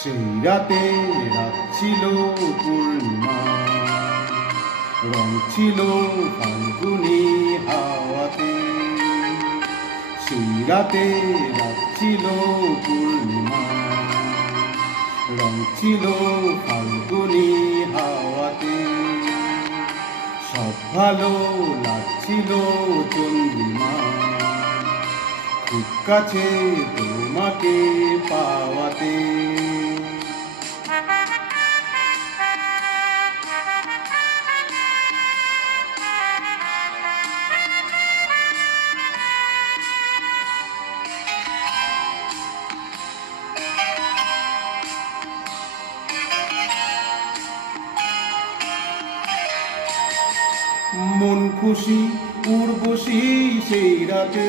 সেই রাতে রাত ছিল পূর্ণিমা, রং ছিল ফাল্গুনি হাওয়াতে। সেই রাতে রাত ছিল পূর্ণিমা, রং ছিল ফাল্গুনি হাওয়াতে। সব ভালো লাগছিল চন্দ্রিমা, খুব কাছে তোমাকে পাওয়াতে। মন খুশি উর্বশী সেই রাতে,